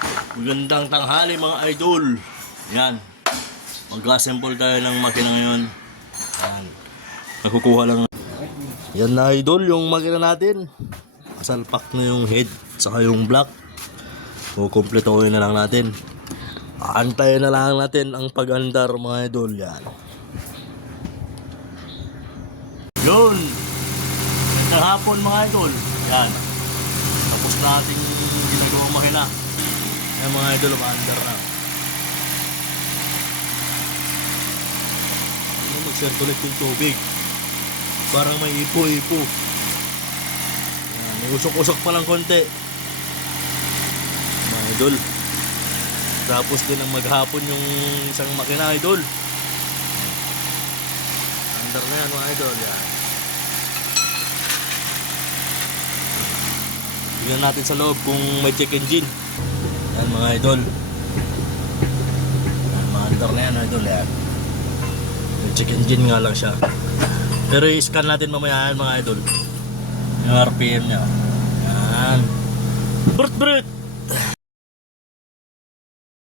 Magandang tanghali mga idol. Yan. Mag-assemble tayo ng makina ngayon. Yan. Nakukuha lang. Yan na idol, yung makina natin. Kasalpak na yung head saka yung block. Kukumpletuhin na lang natin. Antayin na lang natin ang pag-andar mga idol. Yan. Yun. Sa hapon mga idol. Yan. Tapos na ating ginagawang makina. Yan mga idol, ma-andar na. Mag-circulate yung tubig. Parang may ipo-ipo. Yan, may usok-usok pa lang konti. Mga idol. Tapos din ang maghapon yung isang makina idol. Andar na yan mga idol. Yan. Tignan natin sa loob kung may check engine. Yan mga idol. Yan, maandar na yan idol. Yan. May check engine nga lang siya. Pero i-scan natin mamaya yan mga idol. Yung RPM nya. Yan. Brut brut.